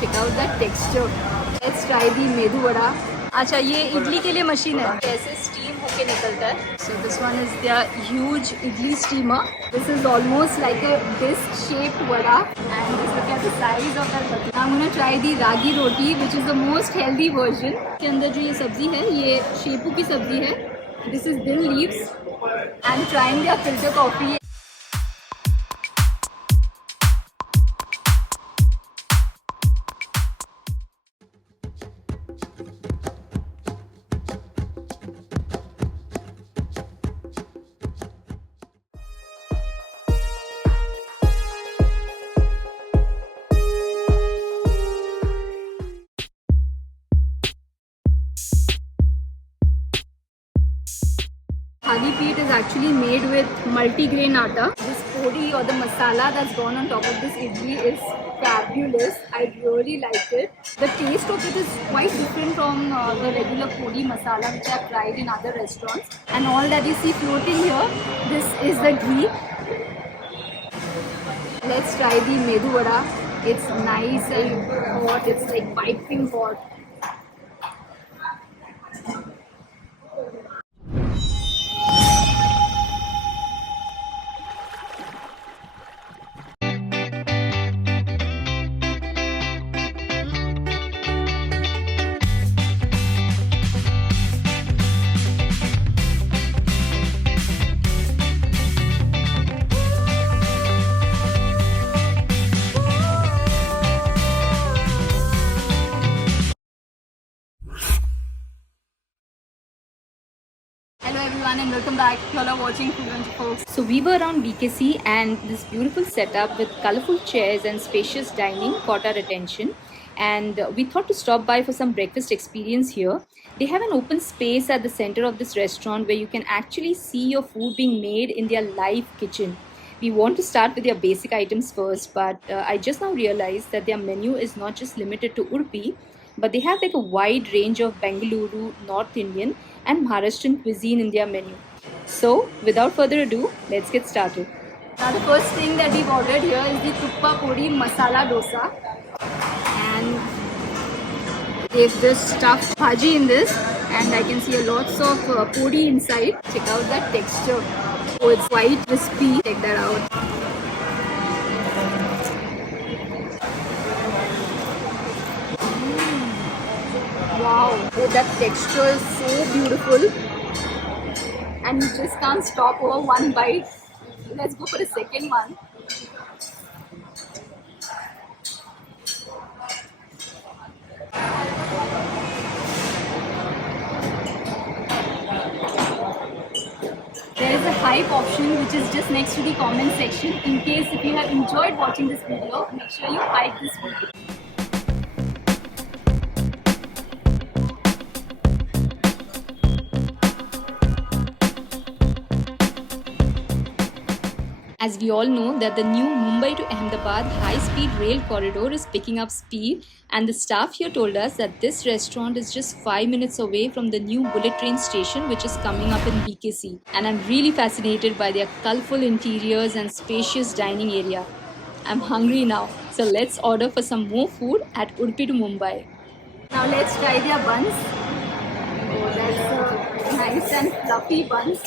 Check out that texture. Let's try the medu vada. अच्छा ये इडली के लिए मशीन है, कैसे स्टीम होके निकलता है. So this one is their huge idli steamer. This is almost like a disc shaped vada and just look at the size of that bhaji. I'm gonna try the ragi roti which is the most healthy version. के अंदर जो ये सब्जी है ये शेपू की सब्जी है. This is dill leaves. I'm trying their filter coffee. Thali peeth is actually made with multi-grain atta. This podi or the masala that's gone on top of this idli is fabulous. I really like it. The taste of it is quite different from the regular podi masala which I've tried in other restaurants. And all that you see floating here, this is the ghee. Let's try the medu vada. It's nice and hot. It's like piping hot. Hello everyone and welcome back. You all are watching Food Venture Folks. So we were around BKC and this beautiful setup with colorful chairs and spacious dining caught our attention, and we thought to stop by for some breakfast experience here. They have an open space at the center of this restaurant where you can actually see your food being made in their live kitchen. We want to start with their basic items first, but I just now realized that their menu is not just limited to Udupi, but they have like a wide range of Bengaluru, North Indian and Maharashtrian cuisine in their menu. So without further ado, let's get started. Now the first thing that we've ordered here is the Tuppa Podi Masala Dosa, and they've just stuffed bhaji in this, and I can see lots of podi inside. Check out that texture. Oh, it's quite crispy. Check that out. Wow, oh, that texture is so beautiful, and you just can't stop over one bite. Let's go for the second one. There is a hype option which is just next to the comment section. In case if you have enjoyed watching this video, make sure you hype this video. As we all know that the new Mumbai to Ahmedabad high-speed rail corridor is picking up speed, and the staff here told us that this restaurant is just 5 minutes away from the new bullet train station which is coming up in BKC. And I'm really fascinated by their colorful interiors and spacious dining area. I'm hungry now, so let's order for some more food at Udupi to Mumbai. Now let's try their buns. Oh, that's nice and fluffy buns.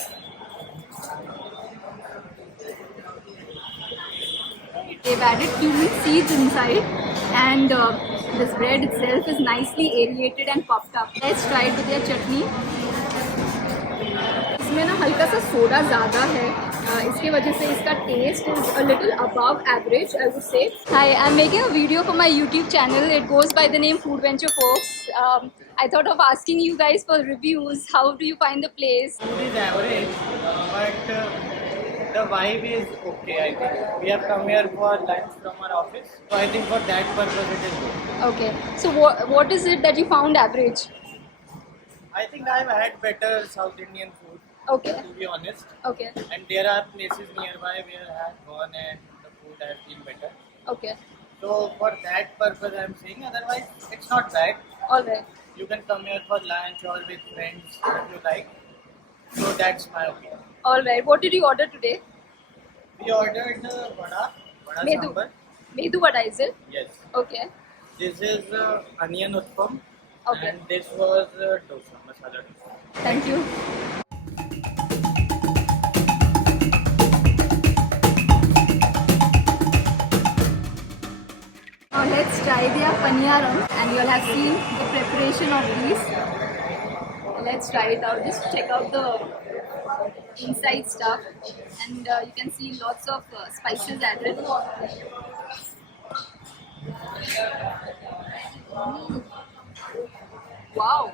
They've added cumin seeds inside, and this bread itself is nicely aerated and puffed up. Let's try it with their chutney. इसमें ना हल्का सा soda ज़्यादा है, इसके वजह से इसका taste is a little above average, I would say. Hi, I'm making a video for my YouTube channel. It goes by the name Food Venture Folks. I thought of asking you guys for reviews. How do you find the place? Food is average, but the vibe is okay, I think. We have come here for lunch from our office, so I think for that purpose it is good. Okay, so what is it that you found average? I think I have had better South Indian food, Okay, to be honest. okay, And there are places nearby where I have gone and the food has been better. okay. So for that purpose I am saying, otherwise it's not bad. Alright. You can come here for lunch or with friends if you like. So that's my opinion. Alright, what did you order today? We ordered vada Medu. sambar. Medu vada, is it? Yes. Okay. This is onion utpam, Okay. and this was dosa, masala dosa. Thank you. Now let's try their paniyaram, and you'll have seen the preparation of these. Let's try it out. Just check out the inside stuff, and you can see lots of spices added. Wow!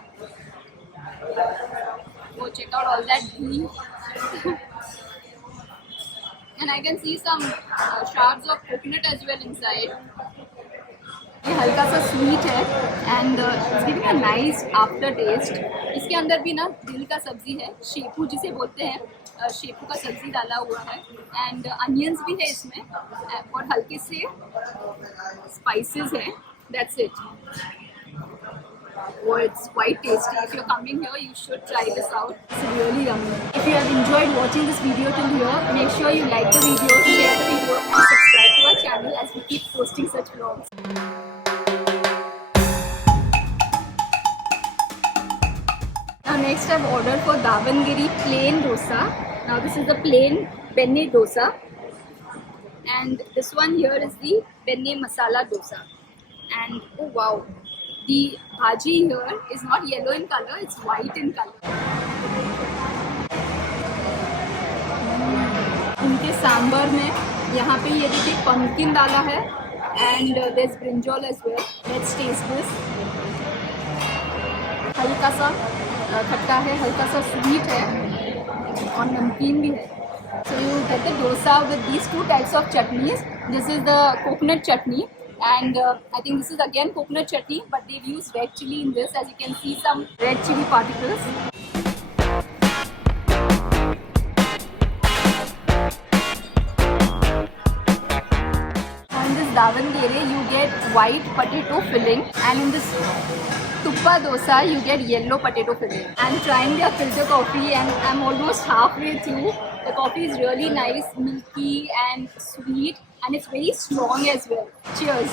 Go check out all that ghee. And I can see some shards of coconut as well inside. ये हल्का सा sweet है and it's giving a nice aftertaste. इसके अंदर भी ना दिल का सब्जी है, शेपू जिसे बोलते हैं, शेपू का सब्जी डाला हुआ है एंड अनियंस भी है इसमें और हल्के से स्पाइसेस है. That's it. Oh, it's quite tasty. If you're coming here, you should try this out. It's really yummy. If you have enjoyed watching this video till here, make sure you like the video, share the video, and subscribe to our channel as we keep posting such vlogs. Now next I've ordered for Davangiri plain dosa. Now this is the plain penne dosa, and this one here is the penne masala dosa. And oh wow, the bhaji here is not yellow in color, it's white in color. इनके सांबर में यहाँ पे ये देखिए pumpkin डाला है and there's brinjal as well. Let's taste this. हल्का सा खट्टा है, हल्का सा स्वीट है और नमकीन भी है. So you get the dosa with these two types of chutneys. This is the coconut chutney. And I think this is again coconut chutney, but they've used red chili in this. As you can see, some red chili particles. On this Davangere, you get white potato filling, and in this Tuppa dosa, you get yellow potato filling. I'm trying their filter coffee, and I'm almost halfway through. The coffee is really nice, milky and sweet, and it's very strong as well. Cheers.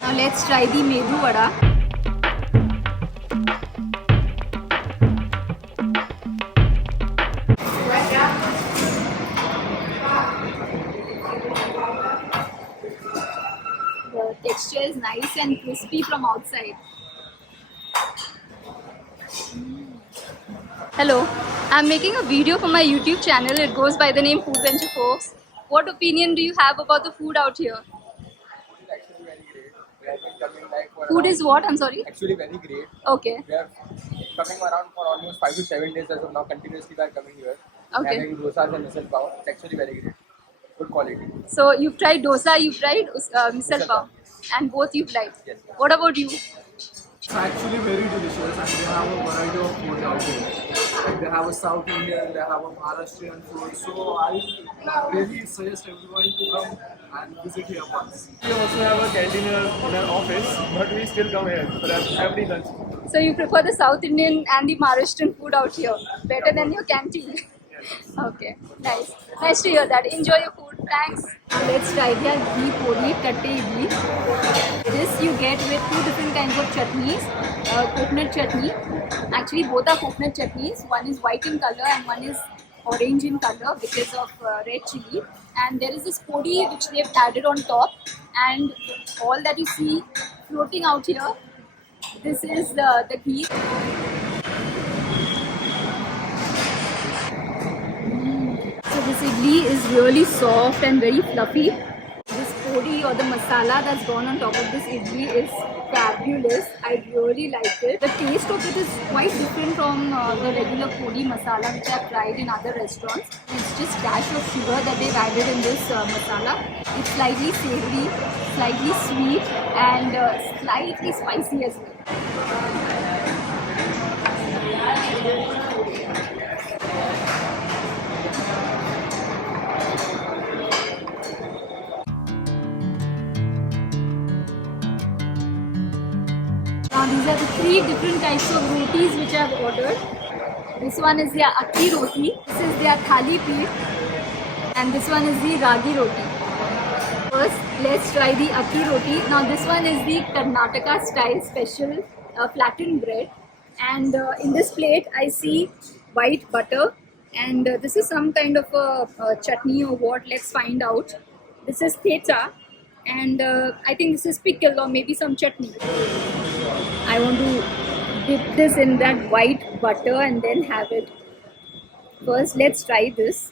Now let's try the medu vada. The texture is nice and crispy from outside. Hello, I'm making a video for my YouTube channel. It goes by the name Food Venture Folks. What opinion do you have about the food out here? Actually very great. We have been coming like for Food around- is what? I'm sorry. actually very great. Okay. We are coming around for almost 5 to 7 days as of now. Continuously we are coming here. Okay. Having dosas and misal pav. It's actually very great. Good quality. So you've tried dosa, you've tried misal pav, and both you've liked. Yes. What about you? It's actually very delicious, and they have a variety of food out there. Like they have a South Indian, they have a Maharashtrian food. So I really suggest everyone to come and visit here once. We also have a canteen in our office, but we still come here for every lunch. So you prefer the South Indian and the Maharashtrian food out here better than your canteen? Okay, nice. Nice to hear that. Enjoy your food. Thanks. Let's try their ghee podi katte idli. This you get with two different kinds of chutneys. Coconut chutney. Actually, both are coconut chutneys. One is white in color and one is orange in color because of red chili. And there is this podi which they've added on top. And all that you see floating out here, this is the ghee. So this idli is really soft and very fluffy. This podi or the masala that's gone on top of this idli is fabulous. I really like it. The taste of it is quite different from the regular podi masala which I've tried in other restaurants. It's just dash of sugar that they've added in this masala. It's slightly savory, slightly sweet and slightly spicy as well. Now these are the three different types of rotis which I've ordered. This one is their akki roti, this is their thali peeth, and this one is the ragi roti. First, let's try the akki roti. Now this one is the Karnataka style special flattened bread, and in this plate I see white butter, and this is some kind of a chutney or what, let's find out. This is thecha, and I think this is pickle or maybe some chutney. I want to dip this in that white butter and then have it. First, let's try this.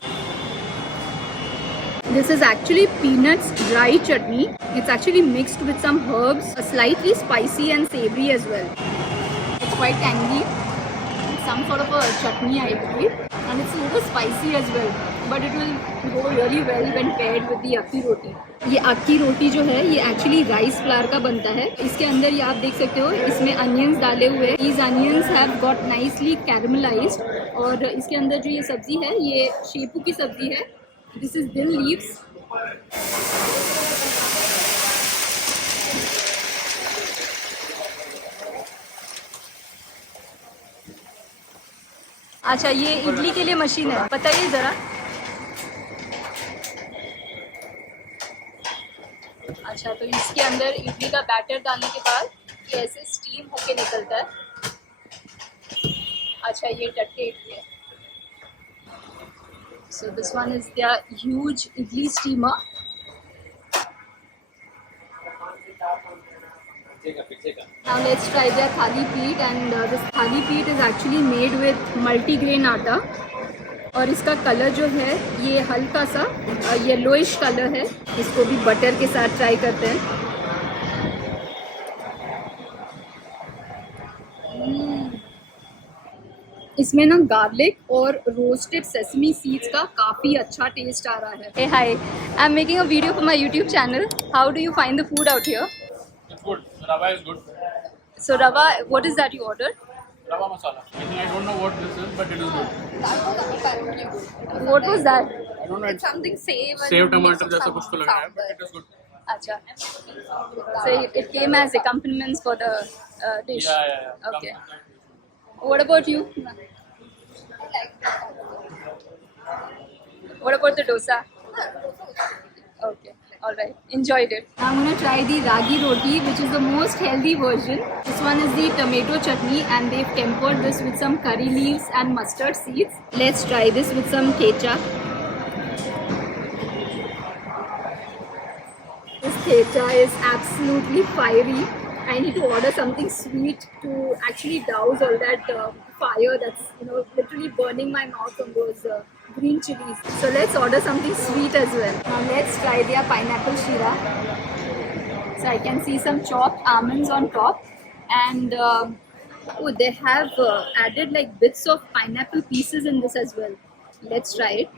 This is actually peanuts dry chutney. It's actually mixed with some herbs, slightly spicy and savory as well. It's quite tangy. It's some sort of a chutney, I believe, and it's a little spicy as well. But it will go really well when paired with the akki roti. ये akki roti जो है ये actually rice flour का बनता है. इसके अंदर ये आप देख सकते हो, इसमें onions डाले हुए. These onions have got nicely caramelized. और इसके अंदर जो ये सब्जी है ये शेपू की सब्जी है. This is dill leaves. अच्छा, ये इडली के लिए मशीन है, बताइए ज़रा. अच्छा, तो इसके अंदर इडली का बैटर डालने के बाद ये ऐसे स्टीम होके निकलता है. अच्छा, ये टट्टे इडली है. So this one is their huge idli steamer. Now let's try their thali peeth, and this thali peeth is actually made with multigrain आटा. और इसका कलर जो है ये हल्का सा येलोइश कलर है. इसको भी बटर के साथ ट्राई करते हैं. इसमें ना गार्लिक और रोस्टेड सेसमी सीड्स का काफ़ी अच्छा टेस्ट आ रहा है. Hey, hi, I'm making a video for my YouTube channel. How do you find the food out here? It's good. Rava is good. So rava, what is that you ordered? Rava masala. I don't know what this is, but it is good. What was that? I don't know. It's something save save टमाटर जैसा कुछ तो लग रहा है, but it is good. Acha. So it came as accompaniments for the dish. Yeah. Okay. What about you? What about the dosa? Okay, alright. Enjoyed it. Now I'm gonna try the ragi roti, which is the most healthy version. This one is the tomato chutney, and they've tempered this with some curry leaves and mustard seeds. Let's try this with some thecha. This thecha is absolutely fiery. I need to order something sweet to actually douse all that fire that's literally burning my mouth from those green chilies. So let's order something sweet as well. Now let's try their pineapple shira. So I can see some chopped almonds on top, and oh, they have added like bits of pineapple pieces in this as well. Let's try it.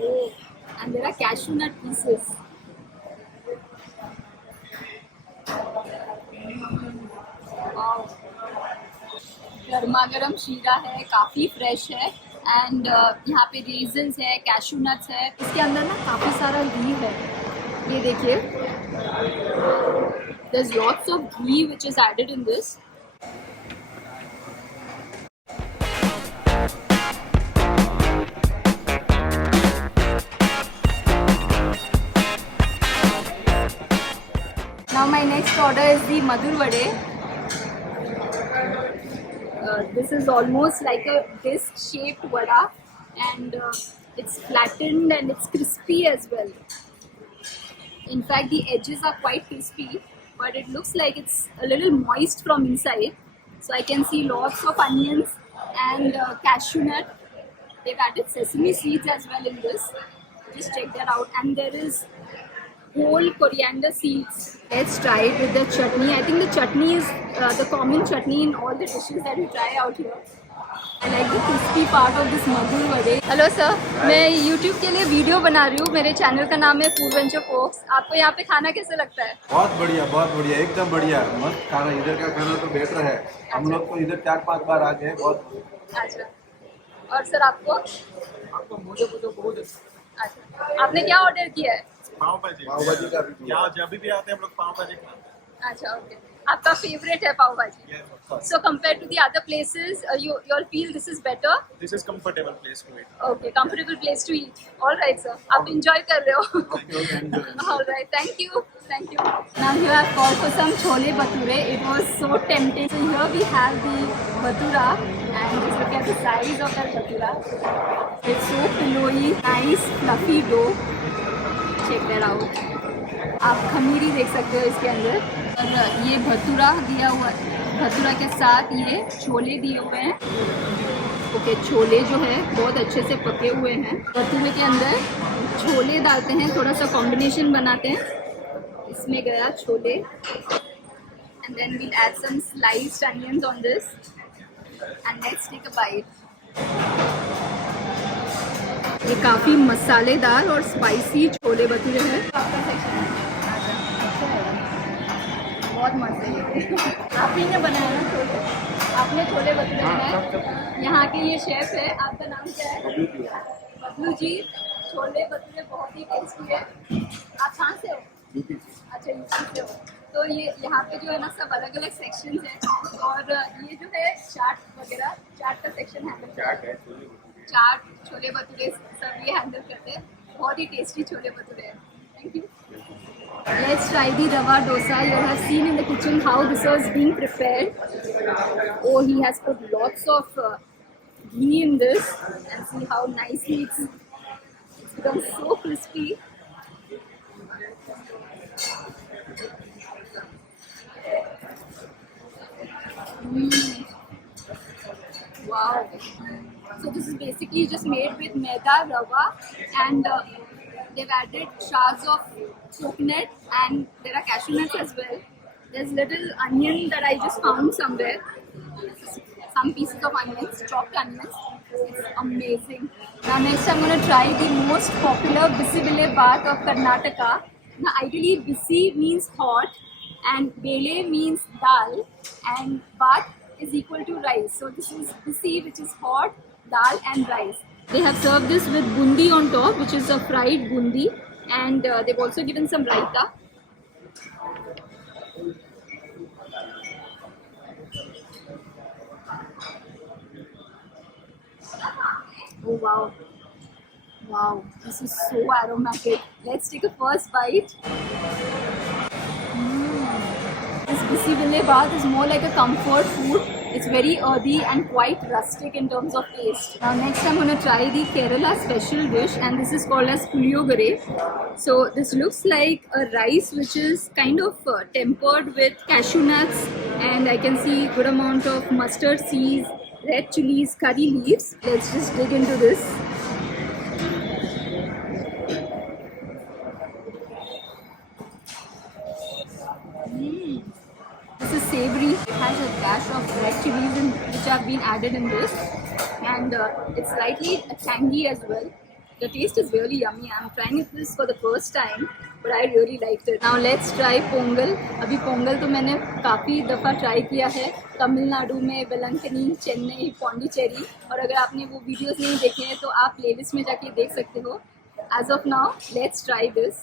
Oh, and there are cashew nut pieces. गर्मा गर्म शीरा है, काफ़ी fresh है, and यहाँ पे रेजन्स है, cashew nuts है. इसके अंदर ना काफ़ी सारा घी है, ये देखिए. There's lots of ghee which is added in this. Now my next order is the Madur Vade. This is almost like a disc-shaped vada, and it's flattened and it's crispy as well. In fact, the edges are quite crispy, but it looks like it's a little moist from inside. So I can see lots of onions and cashew nut. They've added sesame seeds as well in this. Just check that out. And there is whole coriander seeds. Let's try it with the chutney. I think the chutney is the common chutney in all the dishes that we try out here. I like the crispy part of this Madur Vade. Hello sir, मैं YouTube के लिए video बना रही हूँ. मेरे channel का नाम है फूड वेंचर फोक्स. आपको यहाँ पे खाना कैसे लगता है? बहुत बढ़िया, एकदम बढ़िया. मस्त खाना. इधर का खाना तो बेटर है. हम लोग तो इधर 4-5 बार आ गए. बहुत अच्छा. और सर आपको मुझे तो बहुत अच्छा. आपने क्या ऑर्डर किया है? पाव भाजी का यहाँ जब भी आते हैं हम लोग पाव भाजी खाते हैं. अच्छा, ओके. आपका फेवरेट है पाव भाजी? So compared to the other places, you all feel this is better? This is comfortable place to eat. Okay, comfortable place to eat. All right, sir. आप enjoy कर रहे हो? All right, thank you. Thank you. Now here I've called for some chole bhature. It was so tempting. So here we have the bhatura, and just look at the size of that bhatura. It's so pillowy, nice, fluffy dough. Check that out. आप खमीरी देख सकते हो इसके अंदर, और ये भटूरा दिया हुआ है। भटूरा के साथ ये छोले दिए हुए हैं। ओके, छोले जो है बहुत अच्छे से पके हुए हैं। भटूरे के अंदर छोले डालते हैं, थोड़ा सा कॉम्बिनेशन बनाते हैं। इसमें गया chole, and then we'll add some sliced onions on this, and let's take a bite. ये काफ़ी मसालेदार और स्पाइसी छोले भटूरे हैं। बहुत मस्त है। आप ही ने बनाया ना छोले? आपने छोले भटूरे बनाए? यहाँ के ये शेफ है। आपका नाम क्या है? बबलू जी। छोले भटूरे बहुत ही टेस्टी है। आप कहाँ से हो? अच्छा, यूपी से हो। तो ये यहाँ पे जो है ना सब अलग अलग सेक्शंस हैं, और ये जो है चाट वगैरह, चाट का सेक्शन है। चाट, छोले भटूरे सब ये हैंडल करते हैं। बहुत ही टेस्टी छोले भटूरे हैं। Thank you. Let's try the rava dosa. You have seen in the kitchen how this was being prepared. Oh, he has put lots of ghee in this, and see how nicely it's become so crispy. Wow. So this is basically just made with maida, rava, and they've added shards of coconut, and there are cashew nuts as well. There's little onion that I just found somewhere. Some pieces of onions, chopped onions. It's amazing. Now next I'm going to try the most popular bisibile bath of Karnataka. Now ideally bisi means hot, and bele means dal, and bath is equal to rice. So this is bisi, which is hot, dal and rice. They have served this with bundi on top, which is a fried bundi, and they've also given some raita. Oh wow. Wow, this is so aromatic. Let's take a first bite. This bisibile bath is more like a comfort food. It's very earthy and quite rustic in terms of taste. Now next I'm going to try the Kerala special dish, and this is called as puliyogare. So this looks like a rice which is kind of tempered with cashew nuts, and I can see good amount of mustard seeds, red chilies, curry leaves. Let's just dig into this. This is savory. It has a dash of red chilies which have been added in this, and it's slightly tangy as well. The taste is really yummy. I'm trying this for the first time, but I really liked it. Now let's try Pongal. अभी पोंगल तो मैंने काफ़ी दफ़ा try किया है तमिलनाडु में, वेलंकनी, चेन्नई, पौंडीचेरी, और अगर आपने वो वीडियोस नहीं देखे हैं तो आप प्लेलिस्ट में जाके देख सकते हो. As of now, let's try this.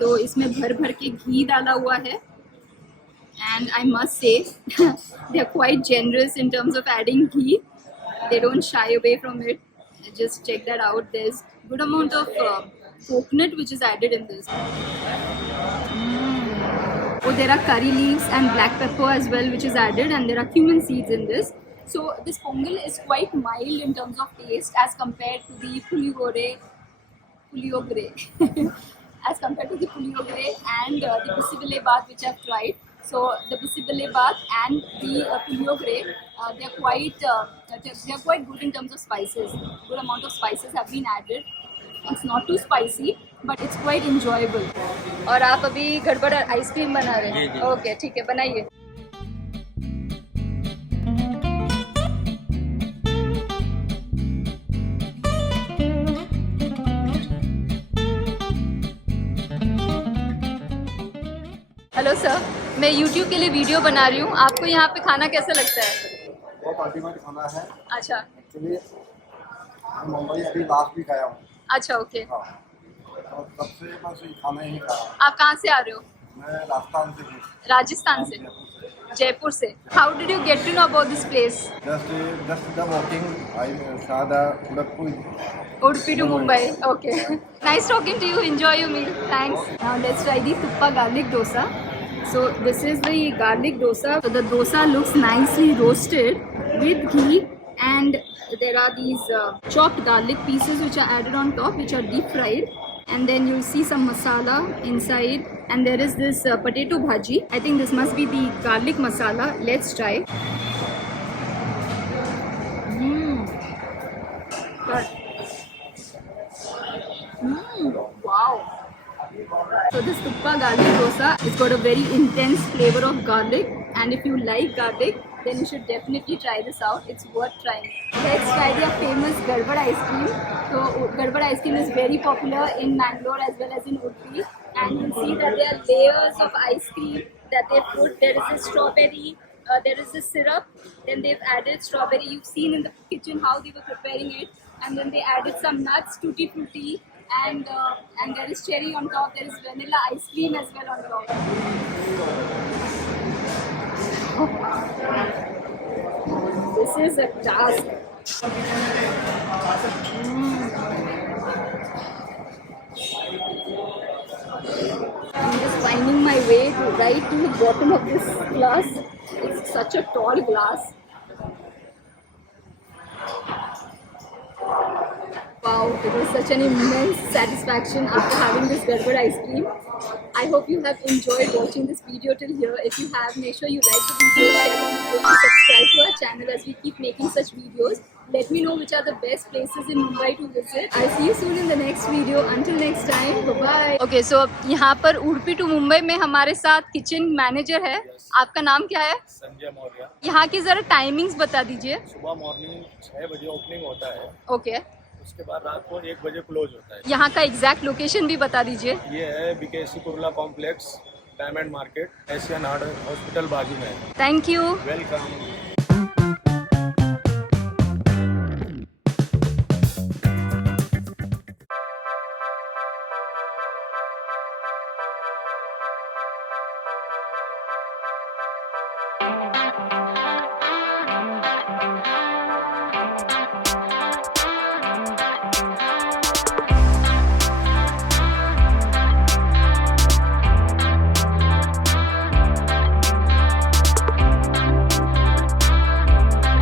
तो इसमें भर भर के घी डाला हुआ है, and I must say they're quite generous in terms of adding ghee. They don't shy away from it. Just check that out. There's good amount of coconut which is added in this. Oh, there are curry leaves and black pepper as well which is added, and there are cumin seeds in this. So this pongal is quite mild in terms of taste as compared to the puliyogare as compared to the puliyogare and the bisibile bath which I've tried. So the bisibile bath and the puliyogare, they're quite good in terms of spices. Good amount of spices have been added. It's not too spicy, but it's quite enjoyable. और आप अभी गड़बड़ ice cream बना रहे हैं? Okay, ठीक है, बनाइए. हेलो सर, मैं YouTube के लिए वीडियो बना रही हूँ. आपको यहाँ पे खाना कैसा लगता है? बहुत अल्टीमेट खाना है. अच्छा. एक्चुअली मुंबई अभी लास्ट वीक आया हूँ. अच्छा, ओके. हाँ, और तब से बस ये खाना ही खा रहा हूँ. आप कहाँ से आ रहे हो? मैं राजस्थान से हूँ। राजस्थान से, जयपुर से. How did you get to know about this place? Just the walking. I Shada Udapur. Udupi to Mumbai. Okay. Nice talking to you. Enjoy your meal. Thanks. Now let's try the Tuppa garlic dosa. So this is the garlic dosa. So the dosa looks nicely roasted with ghee, and there are these chopped garlic pieces which are added on top, which are deep fried. And then you see some masala inside, and there is this potato bhaji. I think this must be the garlic masala. Let's try. Wow. So this Tuppa garlic dosa, it's got a very intense flavor of garlic, and if you like garlic, then you should definitely try this out. It's worth trying. Let's try their famous Gadbad ice cream. So Gadbad ice cream is very popular in Mangalore as well as in Udupi, and you'll see that there are layers of ice cream that they put. There is a strawberry, there is a syrup, then they've added strawberry. You've seen in the kitchen how they were preparing it, and then they added some nuts, tutti frutti, and there is cherry on top. There is vanilla ice cream as well on top. This is a task. I'm just finding my way right to the bottom of this glass. It's such a tall glass. Wow, it was such an immense satisfaction after having this Gadbad ice cream. I hope you have enjoyed watching this video till here. If you have, make sure you like the video, share the video, and subscribe to our channel as we keep making such videos. Let me know which are the best places in Mumbai to visit. I'll see you soon in the next video. Until next time, bye-bye. Okay, so यहाँ पर Udupi to Mumbai में हमारे साथ kitchen manager है. आपका नाम क्या है? संजय मौर्य. यहाँ की जरा टाइमिंग्स बता दीजिए. सुबह मॉर्निंग 6 बजे ओपनिंग होता है. ओके. उसके बाद रात को 1 बजे क्लोज होता है. यहाँ का एग्जैक्ट लोकेशन भी बता दीजिए. ये है BKC Kurla complex, diamond market, Asian heart hospital बाजू में. Thank you. वेलकम.